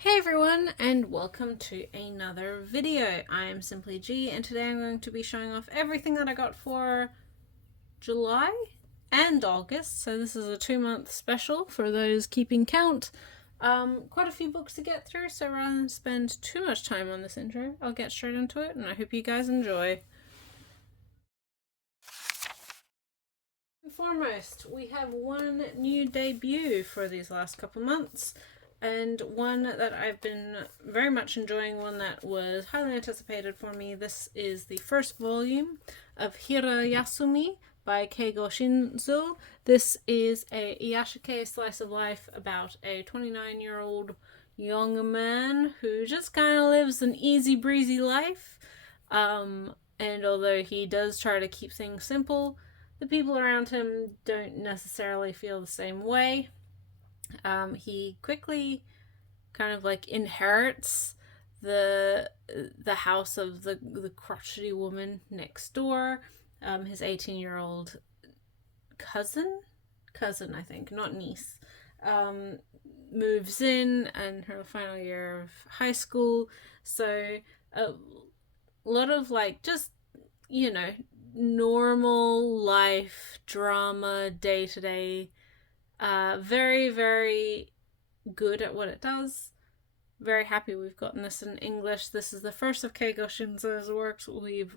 Hey everyone, and welcome to another video. I am Simply G, and today I'm going to be showing off everything that I got for July and August. So this is a 2-month special for those keeping count. Quite a few books to get through, so rather than spend too much time on this intro, I'll get straight into it, and I hope you guys enjoy. Foremost, we have one new debut for these last couple months, and one that I've been very much enjoying, one that was highly anticipated for me. This is the first volume of Hiryasumi by Keigo Shinzo. This is a iyashikei slice of life about a 29-year-old young man who just kind of lives an easy breezy life. And although he does try to keep things simple, the people around him don't necessarily feel the same way. He quickly kind of like inherits the house of the crotchety woman next door. His 18-year-old cousin, I think, not niece, moves in and her final year of high school. So a lot of like just, you know, normal life drama, day to day. Very, very good at what it does. Very happy we've gotten this in English. This is the first of Keigo Shinzo's works we've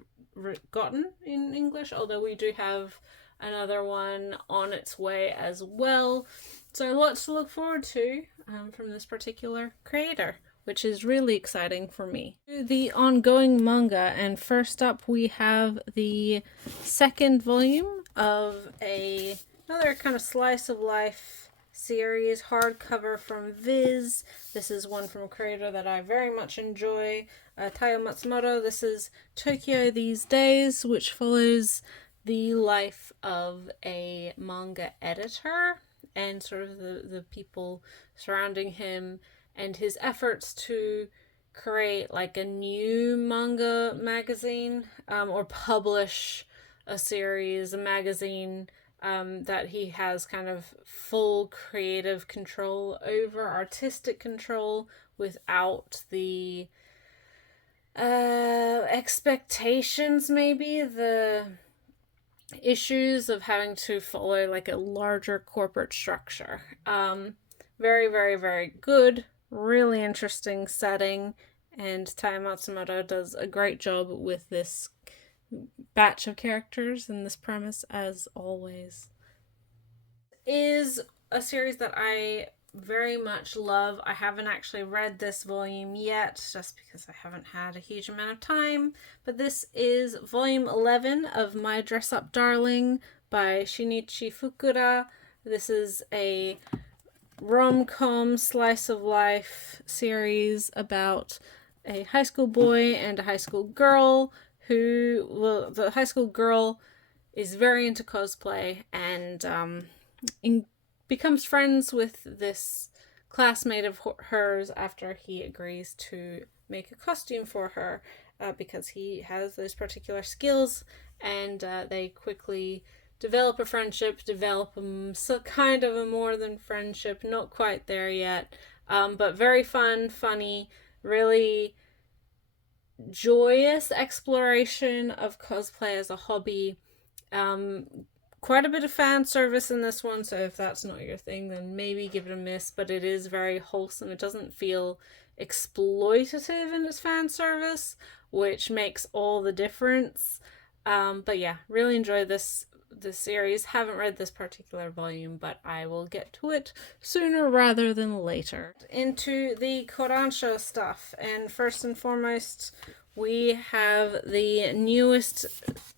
gotten in English, although we do have another one on its way as well. So lots to look forward to from this particular creator, which is really exciting for me. The ongoing manga, and first up we have the second volume of another kind of slice of life series, hardcover from Viz. This is one from a creator that I very much enjoy, Taiyo Matsumoto. This is Tokyo These Days, which follows the life of a manga editor and sort of the people surrounding him and his efforts to create like a new manga magazine, or publish a series, a magazine that he has kind of full creative control over, artistic control, without the expectations, maybe the issues of having to follow like a larger corporate structure. Very, very, very good. Really interesting setting, and Taiyo Matsumoto does a great job with this batch of characters and this premise, as always. Is a series that I very much love. I haven't actually read this volume yet, just because I haven't had a huge amount of time, but this is volume 11 of My Dress Up Darling by Shinichi Fukura. This is a rom-com slice of life series about a high school boy and a high school girl who, well, the high school girl is very into cosplay and becomes friends with this classmate of hers after he agrees to make a costume for her, because he has those particular skills, and they quickly develop a friendship, develop kind of a more than friendship, not quite there yet, but very fun, funny, really joyous exploration of cosplay as a hobby. Quite a bit of fan service in this one, so if that's not your thing, then maybe give it a miss, but it is very wholesome. It doesn't feel exploitative in its fan service, which makes all the difference. But yeah, really enjoy this series. Haven't read this particular volume, but I will get to it sooner rather than later. Into the Kodansha stuff, and first and foremost, we have the newest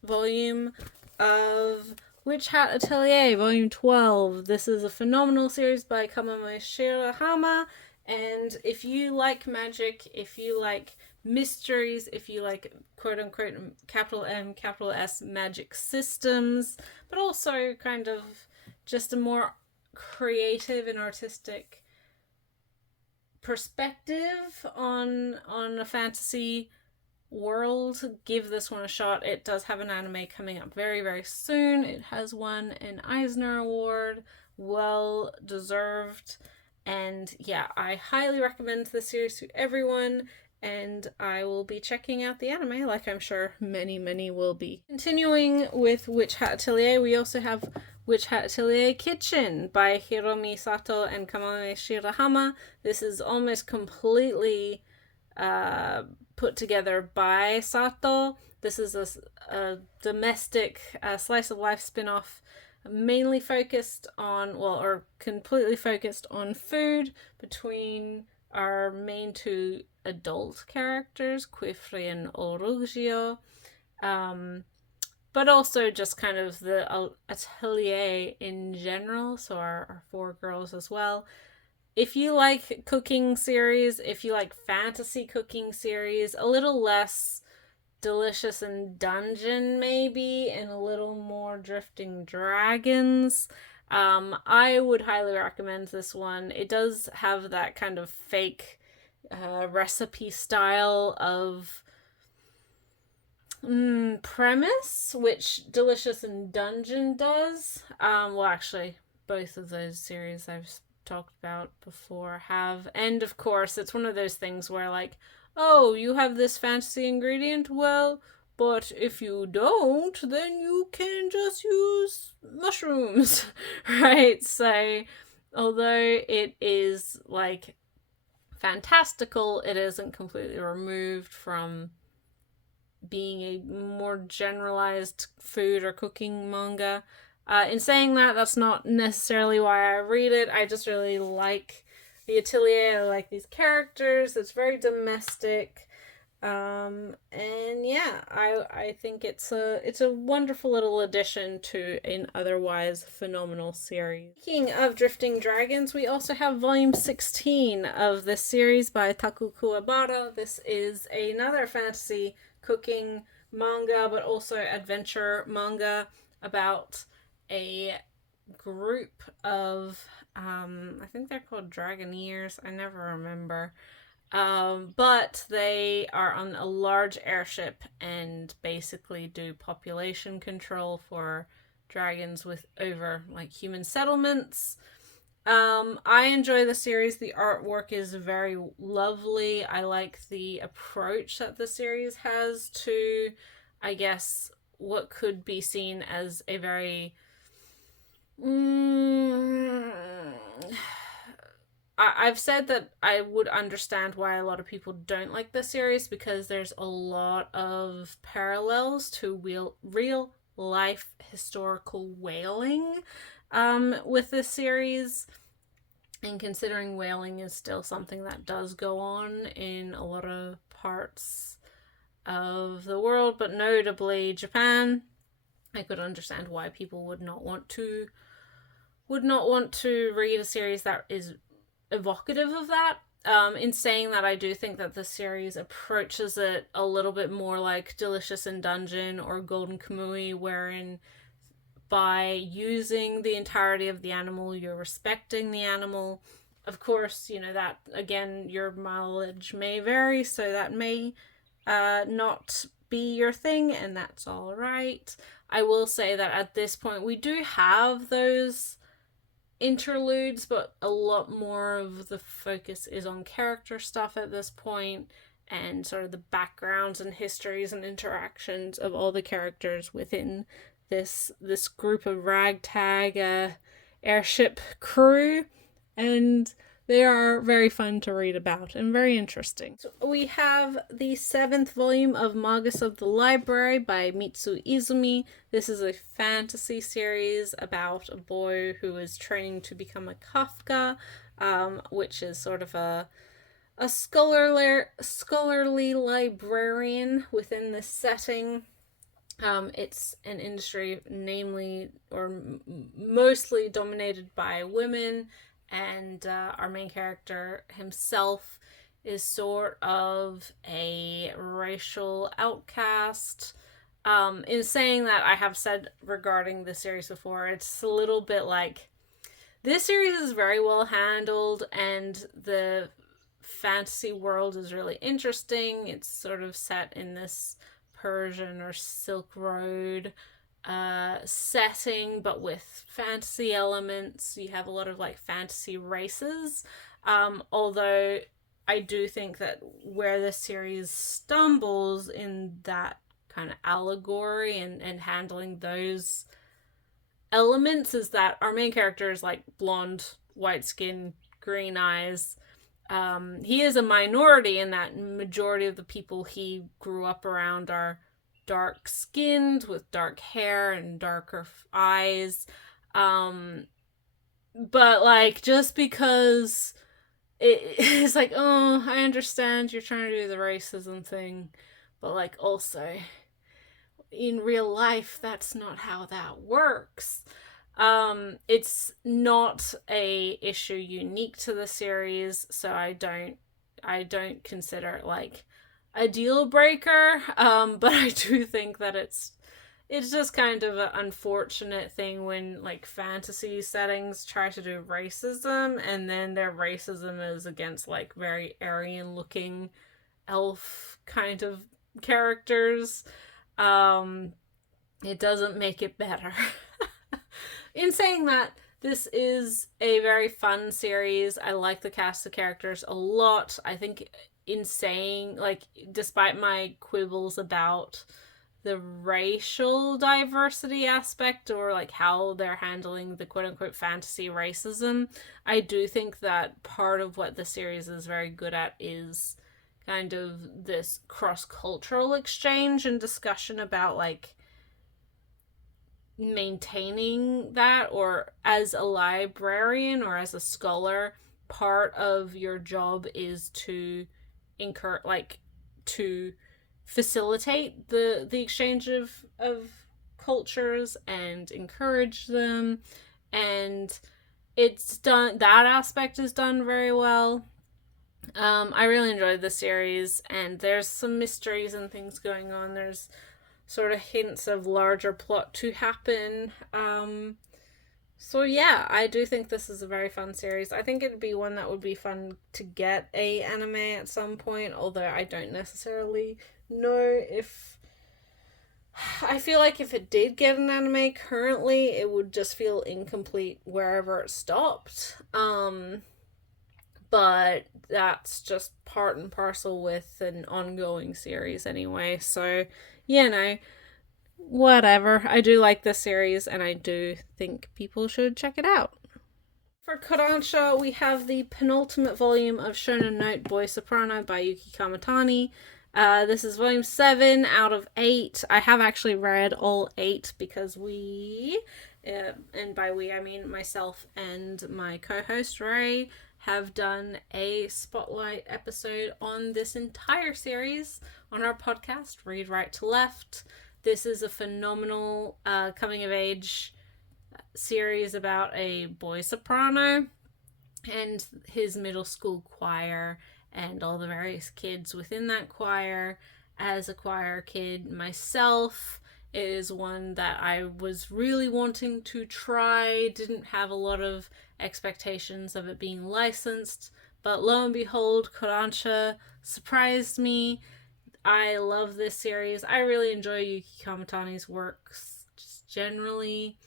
volume of Hat Atellier, volume 12. This is a phenomenal series by Kamame Shirahama, and if you like magic, if you like mysteries, if you like quote unquote capital M, capital S magic systems, but also kind of just a more creative and artistic perspective on a fantasy world, give this one a shot. It does have an anime coming up very, very soon. It has won an Eisner Award, well deserved, And yeah, I highly recommend this series to everyone, and I will be checking out the anime, like I'm sure many will be. Continuing with Witch Hat Atelier, we also have Witch Hat Atelier Kitchen by Hiromi Sato and Kamame Shirahama. This is almost completely put together by Sato. This is a domestic slice of life spin off, mainly focused on, well, or completely focused on food between our main two adult characters, Quifri and Orugio, but also just kind of the atelier in general, so our four girls as well. If you like cooking series, if you like fantasy cooking series, a little less Delicious and Dungeon maybe, and a little more Drifting Dragons, I would highly recommend this one. It does have that kind of fake recipe style of premise, which Delicious and Dungeon does. Well, actually, both of those series I've talked about before have. And of course, it's one of those things where, like, oh, you have this fantasy ingredient? Well, but if you don't, then you can just use mushrooms, right? So, although it is, like, fantastical, it isn't completely removed from being a more generalized food or cooking manga. In saying that, that's not necessarily why I read it. I just really like the atelier. I like these characters. It's very domestic. And yeah, I think it's a wonderful little addition to an otherwise phenomenal series. Speaking of Drifting Dragons, we also have volume 16 of this series by Taku Kuwabara. This is another fantasy cooking manga, but also adventure manga about a group of I think they're called Dragoneers. I never remember. But they are on a large airship and basically do population control for dragons with over like human settlements. I enjoy the series. The artwork is very lovely. I like the approach that the series has to, I guess, what could be seen as a very I've said that I would understand why a lot of people don't like this series, because there's a lot of parallels to real life historical whaling with this series. And considering whaling is still something that does go on in a lot of parts of the world, but notably Japan, I could understand why people would not want to read a series that is evocative of that. In saying that, I do think that the series approaches it a little bit more like Delicious in Dungeon or Golden Kamui, wherein by using the entirety of the animal, you're respecting the animal. Of course, you know that, again, your mileage may vary, so that may not be your thing, and that's all right. I will say that at this point, we do have those interludes, but a lot more of the focus is on character stuff at this point, and sort of the backgrounds and histories and interactions of all the characters within this group of ragtag airship crew, and they are very fun to read about and very interesting. So we have the 7th volume of Magis of the Library by Mitsu Izumi. This is a fantasy series about a boy who is training to become a Kafka, which is sort of a scholarly librarian within this setting. It's an industry namely or mostly dominated by women, and our main character himself is sort of a racial outcast. In saying that, I have said regarding the series before, it's a little bit like, this series is very well handled, and the fantasy world is really interesting. It's sort of set in this Persian or Silk Road setting, but with fantasy elements. You have a lot of like fantasy races. Although I do think that where the series stumbles in that kind of allegory and handling those elements is that our main character is like blonde, white skin, green eyes. He is a minority in that majority of the people he grew up around are dark skinned with dark hair and darker eyes. But like, just because it's like, oh, I understand you're trying to do the racism thing, but like, also in real life, that's not how that works. It's not a issue unique to the series, so I don't consider it like a deal breaker. But I do think that it's just kind of an unfortunate thing when like fantasy settings try to do racism and then their racism is against like very Aryan looking elf kind of characters. It doesn't make it better. In saying that, this is a very fun series. I like the cast of characters a lot. I think in saying, like, despite my quibbles about the racial diversity aspect or like how they're handling the quote unquote fantasy racism, I do think that part of what the series is very good at is kind of this cross-cultural exchange and discussion about like maintaining that, or as a librarian or as a scholar, part of your job is to facilitate the exchange of cultures and encourage them, and it's done, that aspect is done very well. I really enjoyed the series, and there's some mysteries and things going on. There's sort of hints of larger plot to happen. So yeah, I do think this is a very fun series. I think it'd be one that would be fun to get a anime at some point, although I don't necessarily know if... I feel like if it did get an anime currently, it would just feel incomplete wherever it stopped. But that's just part and parcel with an ongoing series anyway. So, you know, whatever. I do like this series and I do think people should check it out. For Kodansha, we have the penultimate volume of Shonen Note BoySoprano by Yuki Kamitani. This is volume 7 out of 8. I have actually read all 8 because we, and by we I mean myself and my co-host Ray, have done a spotlight episode on this entire series on our podcast, Read Right to Left. This is a phenomenal coming of age series about a boy soprano and his middle school choir and all the various kids within that choir. As a choir kid myself, it is one that I was really wanting to try, didn't have a lot of expectations of it being licensed, but lo and behold, Kodansha surprised me. I love this series. I really enjoy Yuki Kamitani's works just generally,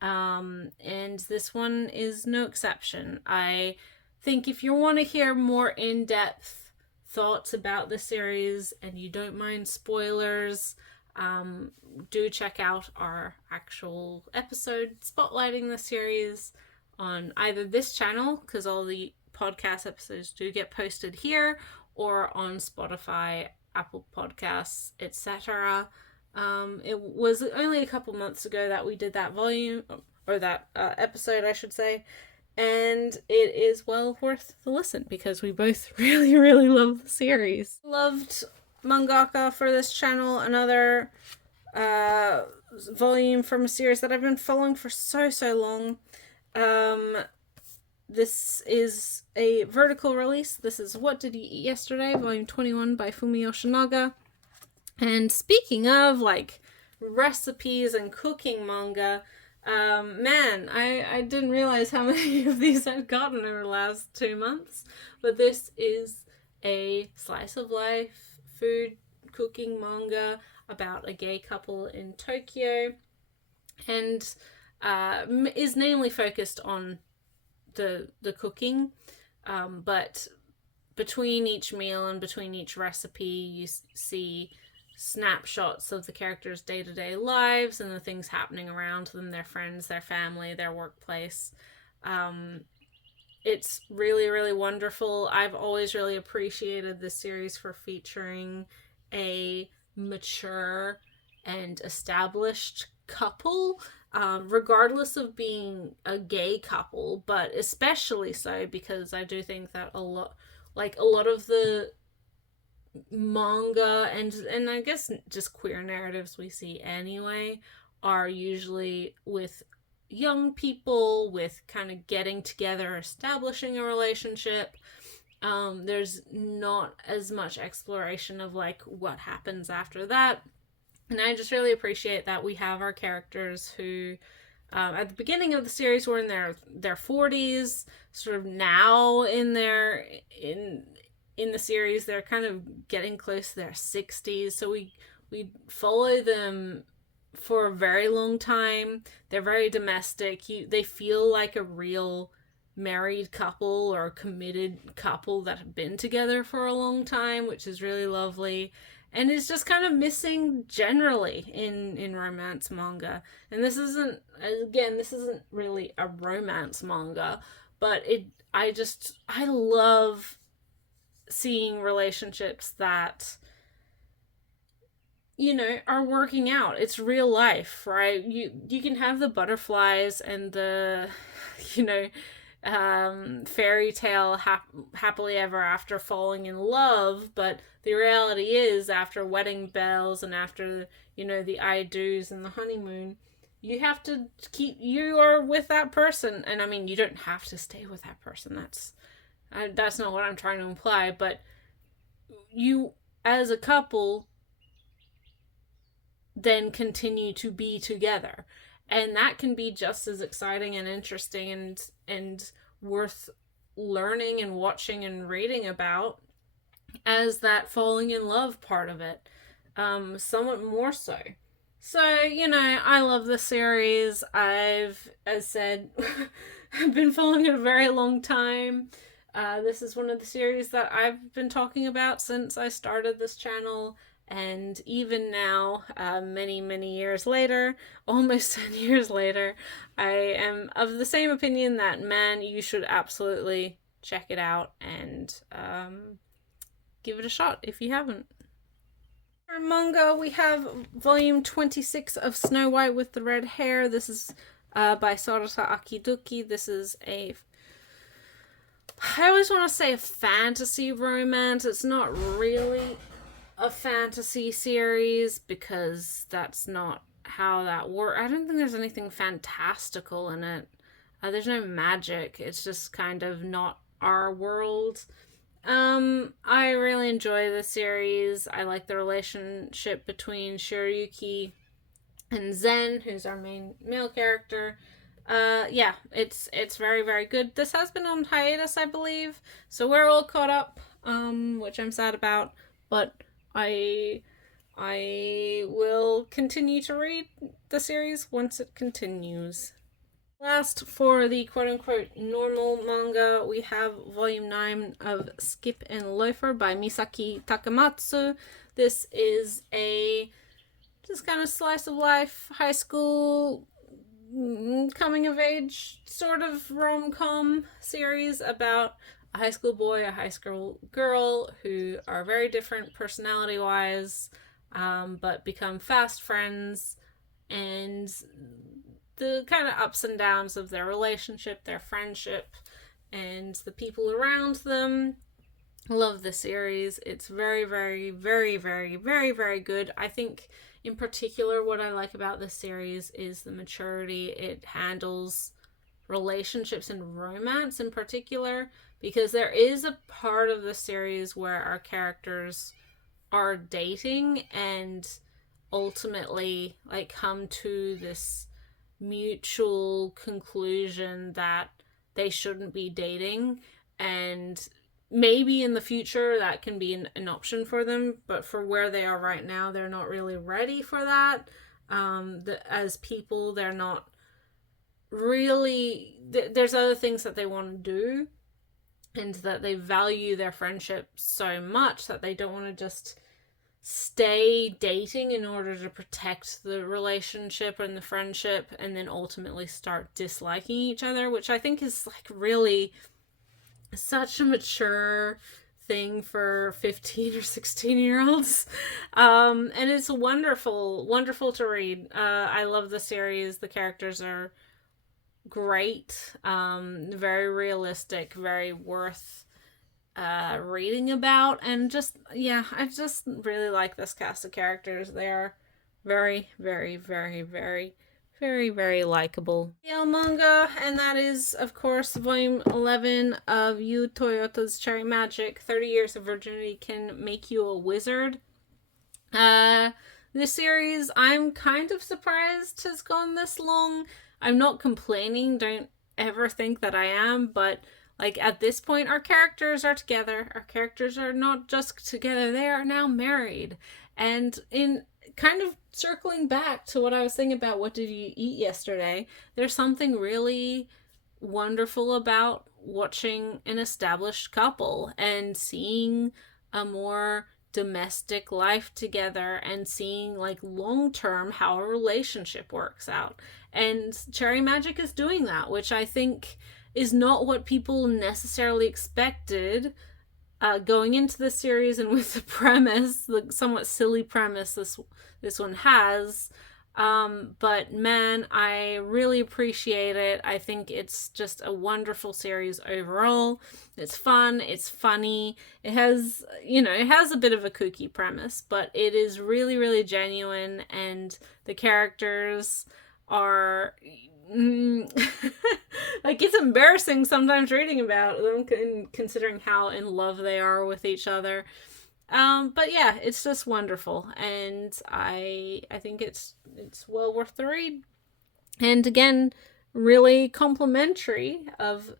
and this one is no exception. I think if you want to hear more in-depth thoughts about the series and you don't mind spoilers, do check out our actual episode spotlighting the series on either this channel, because all the podcast episodes do get posted here, or on Spotify, Apple Podcasts, etc. It was only a couple months ago that we did that volume, or that episode, I should say, and it is well worth the listen because we both really, really love the series. Loved mangaka for this channel, another volume from a series that I've been following for so long. This is a vertical release. This is What Did You Eat Yesterday, volume 21 by Fumi Yoshinaga. And speaking of like recipes and cooking manga, man, I didn't realize how many of these I've gotten over the last 2 months, but this is a slice of life food cooking manga about a gay couple in Tokyo. and is namely focused on the cooking, but between each meal and between each recipe, you see snapshots of the characters' day-to-day lives and the things happening around them, their friends, their family, their workplace. Um, it's really, really wonderful. I've always really appreciated this series for featuring a mature and established couple, regardless of being a gay couple, but especially so because I do think that a lot of the manga and I guess just queer narratives we see anyway are usually with young people with kind of getting together, establishing a relationship. There's not as much exploration of like what happens after that. And I just really appreciate that we have our characters who at the beginning of the series were in their 40s, sort of now in the series they're kind of getting close to their 60s. So we follow them for a very long time. They're very domestic. They feel like a real married couple or a committed couple that have been together for a long time, which is really lovely. And is just kind of missing generally in romance manga. And this isn't really a romance manga, but I love seeing relationships that are working out. It's real life, right? You can have the butterflies and the you know fairy tale happily ever after falling in love, but the reality is after wedding bells and after the I do's and the honeymoon, you have to you are with that person. And I mean, you don't have to stay with that person. That's not what I'm trying to imply, but you as a couple then continue to be together, and that can be just as exciting and interesting and worth learning and watching and reading about as that falling in love part of it, somewhat more so. So I love this series. I've, as said, been following it a very long time. This is one of the series that I've been talking about since I started this channel. And even now, many, many years later, almost 10 years later, I am of the same opinion that, man, you should absolutely check it out and give it a shot if you haven't. For manga, we have volume 26 of Snow White with the Red Hair. This is by Sarasa Akiduki. This is I always want to say a fantasy romance. It's not really a fantasy series because that's not how that works. I don't think there's anything fantastical in it. There's no magic. It's just kind of not our world. I really enjoy the series. I like the relationship between Shiryuki and Zen, who's our main male character. Yeah, it's very, very good. This has been on hiatus, I believe, so we're all caught up, which I'm sad about, but I will continue to read the series once it continues. Last, for the quote-unquote normal manga, we have volume 9 of Skip and Loafer by Misaki Takamatsu. This is a just kind of slice of life, high school, coming of age sort of rom-com series about a high school boy, a high school girl who are very different personality-wise, but become fast friends, and the kind of ups and downs of their relationship, their friendship, and the people around them. Love the series. It's very, very, very, very, very, very good. I think in particular what I like about this series is the maturity it handles relationships and romance in particular, because there is a part of the series where our characters are dating and ultimately like come to this mutual conclusion that they shouldn't be dating, and maybe in the future that can be an option for them, but for where they are right now, they're not really ready for that. As people, they're not really, there's other things that they want to do, and that they value their friendship so much that they don't want to just stay dating in order to protect the relationship and the friendship, and then ultimately start disliking each other, which I think is like really such a mature thing for 15 or 16-year-olds. And it's wonderful to read. I love the series. The characters are great, very realistic, very worth reading about, and just, yeah, I just really like this cast of characters. They are very, very, very, very, very, very likable. Manga, and that is, of course, volume 11 of Yu Toyota's Cherry Magic. 30 Years of Virginity Can Make You a Wizard. This series, I'm kind of surprised has gone this long. I'm not complaining, don't ever think that I am, but like at this point, our characters are together. Our characters are not just together, they are now married. And in kind of circling back to what I was saying about what did you eat yesterday, there's something really wonderful about watching an established couple and seeing a more domestic life together, and seeing like long term how a relationship works out. And Cherry Magic is doing that, which I think is not what people necessarily expected going into the series, and with the premise, the somewhat silly premise this one has. But man, I really appreciate it. I think it's just a wonderful series overall. It's fun, it's funny. It has, it has a bit of a kooky premise, but it is really, really genuine, and the characters are like, it's embarrassing sometimes reading about them, considering how in love they are with each other. But yeah, it's just wonderful, and I think it's well worth the read. And again, really complimentary of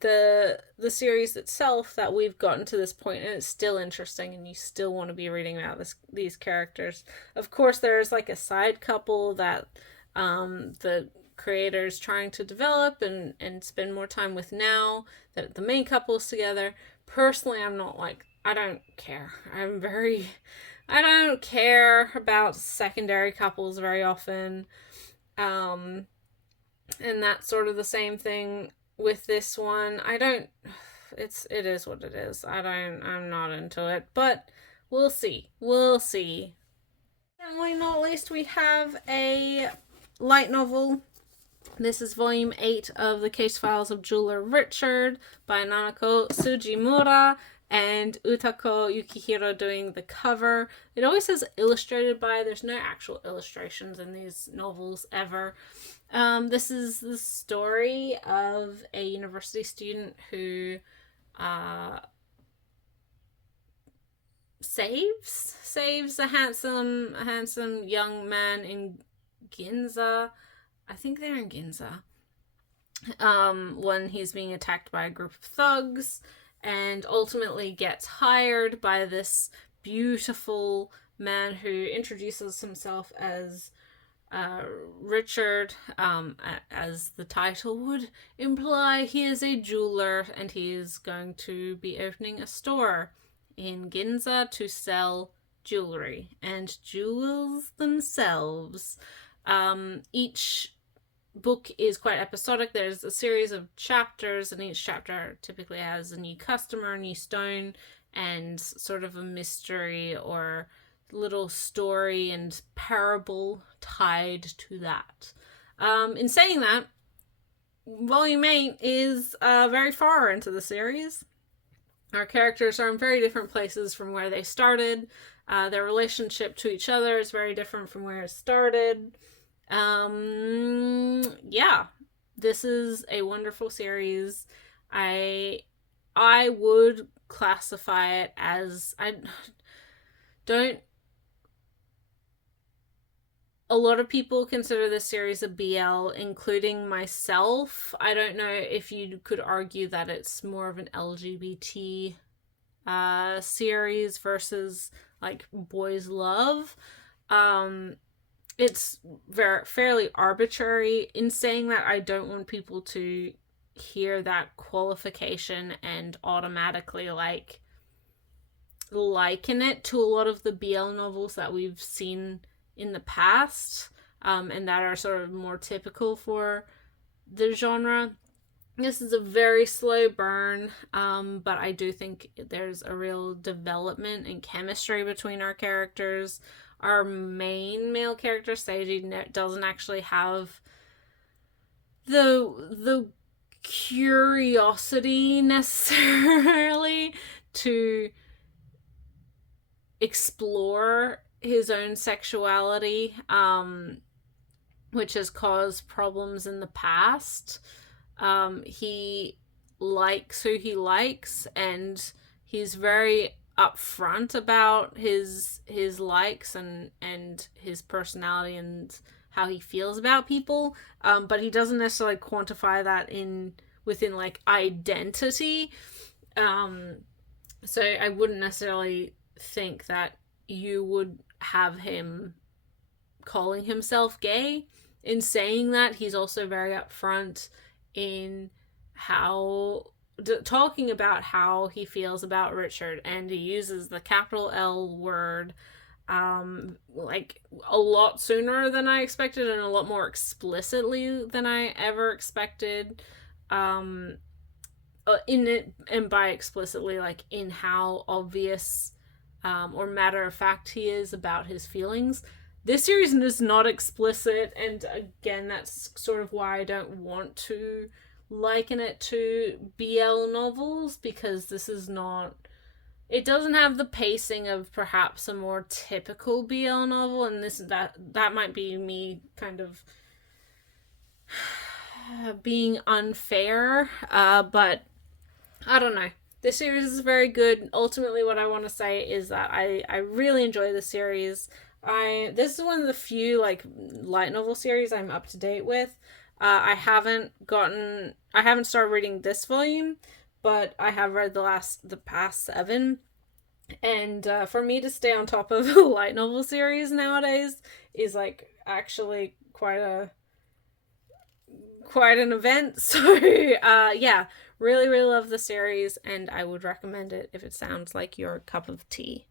the series itself, that we've gotten to this point and it's still interesting, and you still want to be reading about these characters. Of course, there's like a side couple that the creators trying to develop and spend more time with now that the main couple's together. Personally, I'm not like, I don't care. I don't care about secondary couples very often. And that's sort of the same thing with this one. It is what it is. I'm not into it, but we'll see. Certainly not least, we have a light novel. This is volume 8 of The Case Files of Jeweler Richard by Nanako Tsujimura and Utako Yukihiro doing the cover. It always says illustrated by. There's no actual illustrations in these novels ever. This is the story of a university student who saves a handsome young man in Ginza. I think they're in Ginza. When he's being attacked by a group of thugs, and ultimately gets hired by this beautiful man who introduces himself as Richard. As the title would imply, he is a jeweler, and he is going to be opening a store in Ginza to sell jewelry and jewels themselves. Each book is quite episodic. There's a series of chapters, and each chapter typically has a new customer, a new stone, and sort of a mystery or little story and parable tied to that. In saying that, volume 8 is very far into the series. Our characters are in very different places from where they started. Their relationship to each other is very different from where it started. Yeah, this is a wonderful series. I would classify it as, a lot of people consider this series a BL, including myself. I don't know if you could argue that it's more of an LGBT series versus like boys love. it's fairly arbitrary. In saying that, I don't want people to hear that qualification and automatically liken it to a lot of the BL novels that we've seen in the past, and that are sort of more typical for the genre. This is a very slow burn, but I do think there's a real development in chemistry between our characters. Our main male character, Seiji, doesn't actually have the curiosity necessarily to explore his own sexuality, which has caused problems in the past. He likes who he likes, and he's very upfront about his likes and his personality and how he feels about people. But he doesn't necessarily quantify that within like identity. So I wouldn't necessarily think that you would have him calling himself gay. In saying that, he's also very upfront in talking about how he feels about Richard, and he uses the capital L word like a lot sooner than I expected, and a lot more explicitly than I ever expected. In it, and by explicitly, like in how obvious or matter of fact he is about his feelings. This series is not explicit, and again, that's sort of why I don't want to liken it to BL novels, because this is not. It doesn't have the pacing of perhaps a more typical BL novel, and that might be me kind of being unfair, but I don't know. This series is very good. Ultimately, what I want to say is that I really enjoy the series. This is one of the few like light novel series I'm up to date with. I haven't started reading this volume, but I have read the past 7. And for me to stay on top of a light novel series nowadays is like actually quite an event. So yeah, really love the series, and I would recommend it if it sounds like your cup of tea.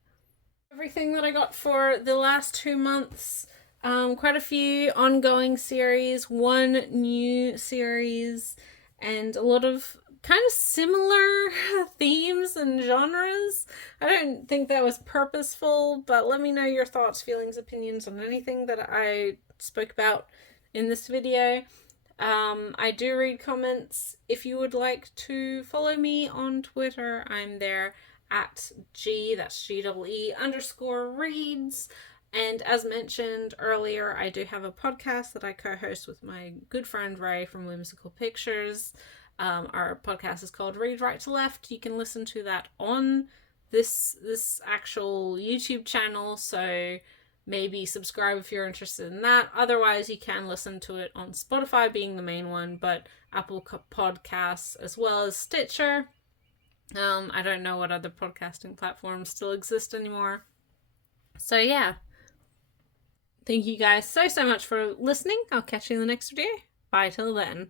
Everything that I got for the last 2 months, quite a few ongoing series, one new series, and a lot of kind of similar themes and genres. I don't think that was purposeful, but let me know your thoughts, feelings, opinions on anything that I spoke about in this video. I do read comments. If you would like to follow me on Twitter, I'm there at that's GEE_reads. And as mentioned earlier, I do have a podcast that I co-host with my good friend Ray from Whimsical Pictures. Our podcast is called Read Right to Left. You can listen to that on this actual YouTube channel, so maybe subscribe if you're interested in that. Otherwise, you can listen to it on Spotify being the main one, but Apple Podcasts as well as Stitcher. I don't know what other podcasting platforms still exist anymore. So yeah. Thank you guys so much for listening. I'll catch you in the next video. Bye till then.